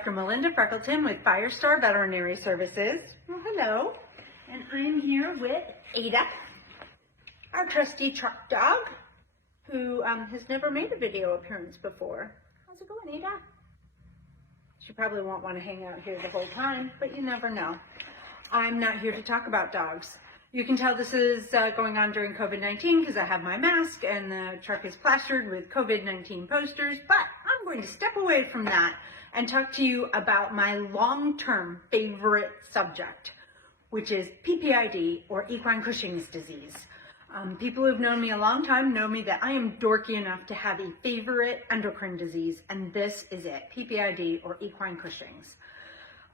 Dr. Melinda Freckleton with Firestar Veterinary Services. Well, hello. And I'm here with Ada, our trusty truck dog, who has never made a video appearance before. How's it going, Ada? She probably won't want to hang out here the whole time, but you never know. I'm not here to talk about dogs. You can tell this is going on during COVID-19 because I have my mask and the truck is plastered with COVID-19 posters, but I'm going to step away from that and talk to you about my long-term favorite subject, which is PPID, or equine Cushing's disease. People who've known me a long time know me that I am dorky enough to have a favorite endocrine disease, and this is it, PPID, or equine Cushing's.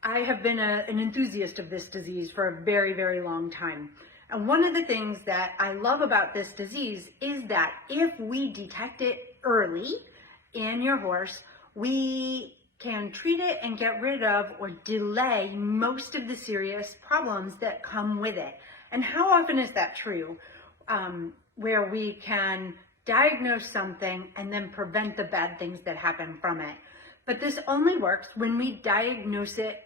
I have been an enthusiast of this disease for a very, very long time. And one of the things that I love about this disease is that if we detect it early in your horse, we can treat it and get rid of or delay most of the serious problems that come with it. And how often is that true? Where we can diagnose something and then prevent the bad things that happen from it. But this only works when we diagnose it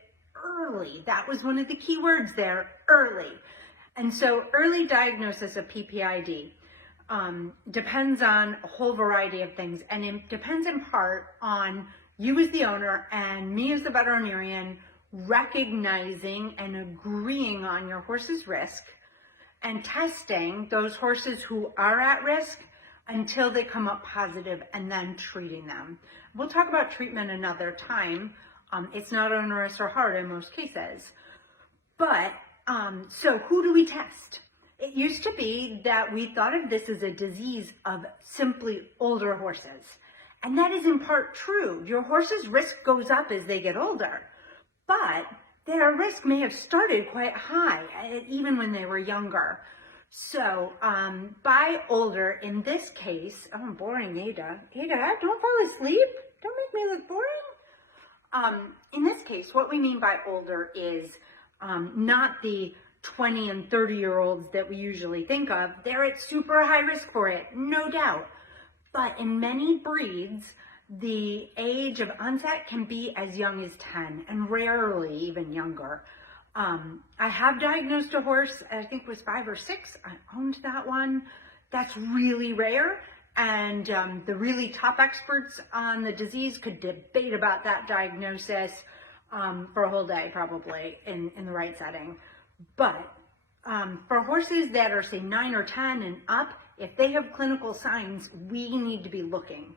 early. That was one of the key words there, early. And so early diagnosis of PPID depends on a whole variety of things, and it depends in part on you as the owner and me as the veterinarian recognizing and agreeing on your horse's risk and testing those horses who are at risk until they come up positive and then treating them. We'll talk about treatment another time. It's not onerous or hard in most cases. But, so who do we test? It used to be that we thought of this as a disease of simply older horses. And that is in part true. Your horse's risk goes up as they get older. But their risk may have started quite high, even when they were younger. So by older, in this case, oh, boring, Ada. Ada, don't fall asleep. Don't make me look boring. In this case, what we mean by older is not the 20 and 30-year-olds that we usually think of. They're at super high risk for it, no doubt. But in many breeds, the age of onset can be as young as 10 and rarely even younger. I have diagnosed a horse, I think it was 5 or 6. I owned that one. That's really rare. And the really top experts on the disease could debate about that diagnosis for a whole day, probably, in the right setting. But for horses that are, say, 9 or 10 and up, if they have clinical signs, we need to be looking.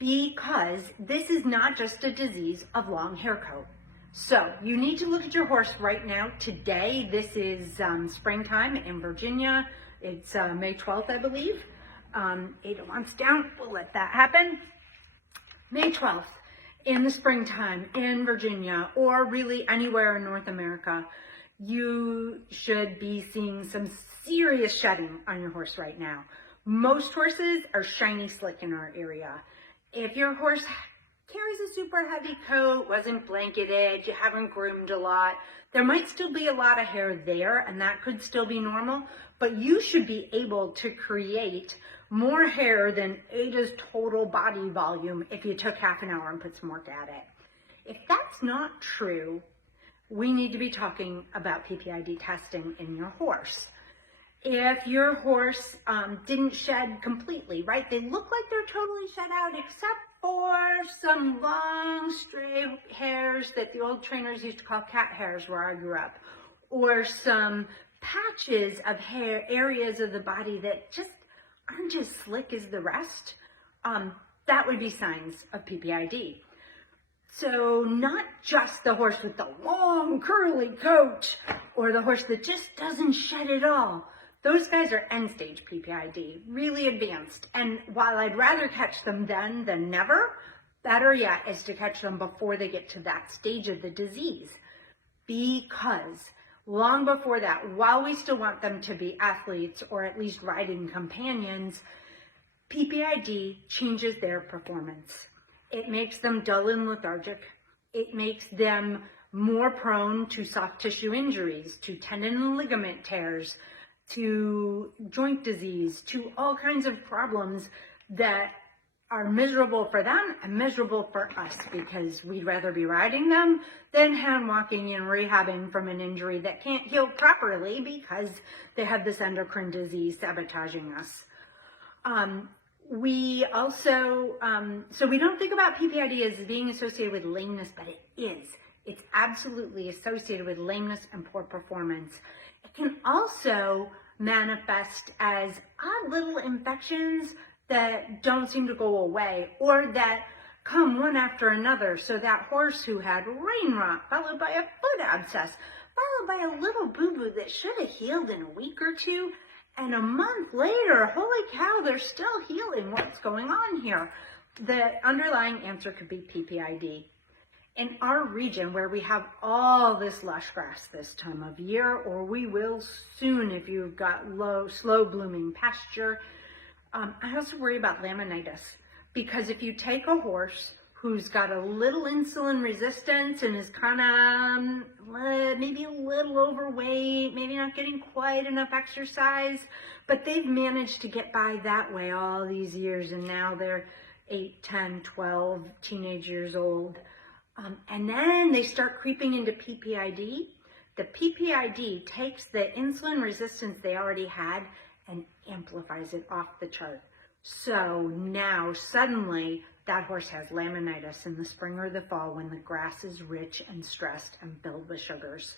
Because this is not just a disease of long hair coat. So you need to look at your horse right now. Today, this is springtime in Virginia. It's May 12th, I believe. Ada wants down. We'll let that happen. May 12th in the springtime in Virginia, or really anywhere in North America, you should be seeing some serious shedding on your horse right now. Most horses are shiny slick in our area. If your horse carries a super heavy coat, wasn't blanketed, you haven't groomed a lot, there might still be a lot of hair there, and that could still be normal, but you should be able to create more hair than Ada's total body volume if you took half an hour and put some work at it. If that's not true, we need to be talking about PPID testing in your horse. If your horse didn't shed completely, right? They look like they're totally shed out except for some long stray hairs that the old trainers used to call cat hairs where I grew up, or some patches of hair, areas of the body that just aren't as slick as the rest. That would be signs of PPID. So not just the horse with the long curly coat or the horse that just doesn't shed at all. Those guys are end-stage PPID, really advanced. And while I'd rather catch them then than never, better yet is to catch them before they get to that stage of the disease. Because long before that, while we still want them to be athletes or at least riding companions, PPID changes their performance. It makes them dull and lethargic. It makes them more prone to soft tissue injuries, to tendon and ligament tears, to joint disease, to all kinds of problems that are miserable for them and miserable for us, because we'd rather be riding them than hand walking and rehabbing from an injury that can't heal properly because they have this endocrine disease sabotaging us. We also, so we don't think about PPID as being associated with lameness, but it is. It's absolutely associated with lameness and poor performance. It can also manifest as odd little infections that don't seem to go away, or that come one after another. So that horse who had rain rot, followed by a foot abscess, followed by a little boo-boo that should have healed in a week or two, and a month later, holy cow, they're still healing. What's going on here? The underlying answer could be PPID. In our region, where we have all this lush grass this time of year, or we will soon if you've got slow blooming pasture, I also worry about laminitis, because if you take a horse who's got a little insulin resistance and is kind of maybe a little overweight, maybe not getting quite enough exercise, but they've managed to get by that way all these years, and now they're 8, 10, 12, teenage years old. And then they start creeping into PPID. The PPID takes the insulin resistance they already had and amplifies it off the chart. So now suddenly that horse has laminitis in the spring or the fall when the grass is rich and stressed and filled with sugars.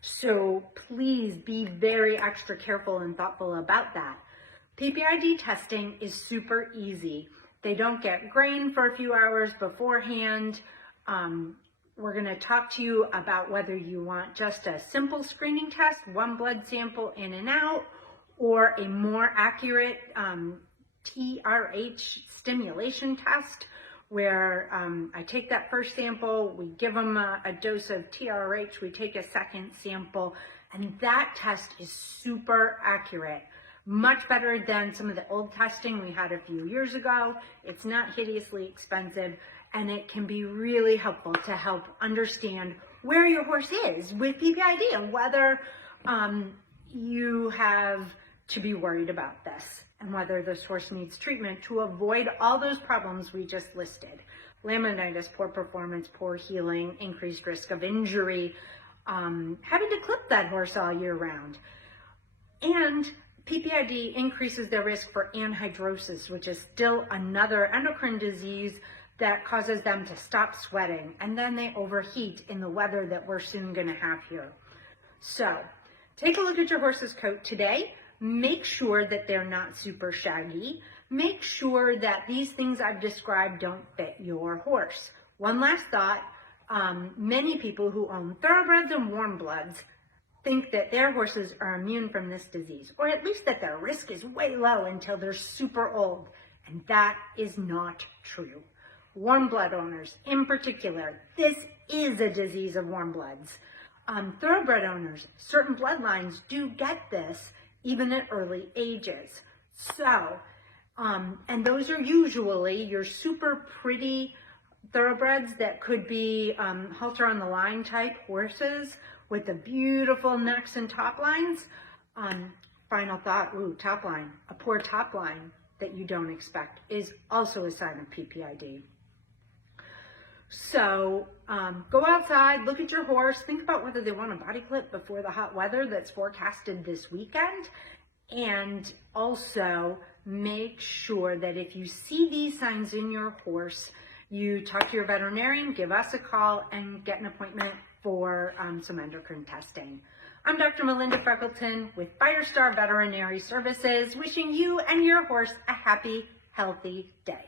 So please be very extra careful and thoughtful about that. PPID testing is super easy. They don't get grain for a few hours beforehand. We're going to talk to you about whether you want just a simple screening test, one blood sample in and out, or a more accurate TRH stimulation test, where I take that first sample, we give them a dose of TRH, we take a second sample, and that test is super accurate. Much better than some of the old testing we had a few years ago. It's not hideously expensive, and it can be really helpful to help understand where your horse is with PPID and whether you have to be worried about this, and whether this horse needs treatment to avoid all those problems we just listed. Laminitis, poor performance, poor healing, increased risk of injury, having to clip that horse all year round. And PPID increases their risk for anhidrosis, which is still another endocrine disease that causes them to stop sweating, and then they overheat in the weather that we're soon going to have here. So take a look at your horse's coat today. Make sure that they're not super shaggy. Make sure that these things I've described don't fit your horse. One last thought, many people who own thoroughbreds and warm bloods think that their horses are immune from this disease, or at least that their risk is way low until they're super old, and that is not true. Warm blood owners in particular, this is a disease of warm bloods. Thoroughbred owners, certain bloodlines do get this even at early ages. So, and those are usually your super pretty thoroughbreds that could be halter on the line type horses with the beautiful necks and top lines. Final thought, top line. A poor top line that you don't expect is also a sign of PPID. So go outside, look at your horse, think about whether they want a body clip before the hot weather that's forecasted this weekend, and also make sure that if you see these signs in your horse, you talk to your veterinarian, give us a call, and get an appointment for some endocrine testing. I'm Dr. Melinda Freckleton with Firestar Veterinary Services, wishing you and your horse a happy, healthy day.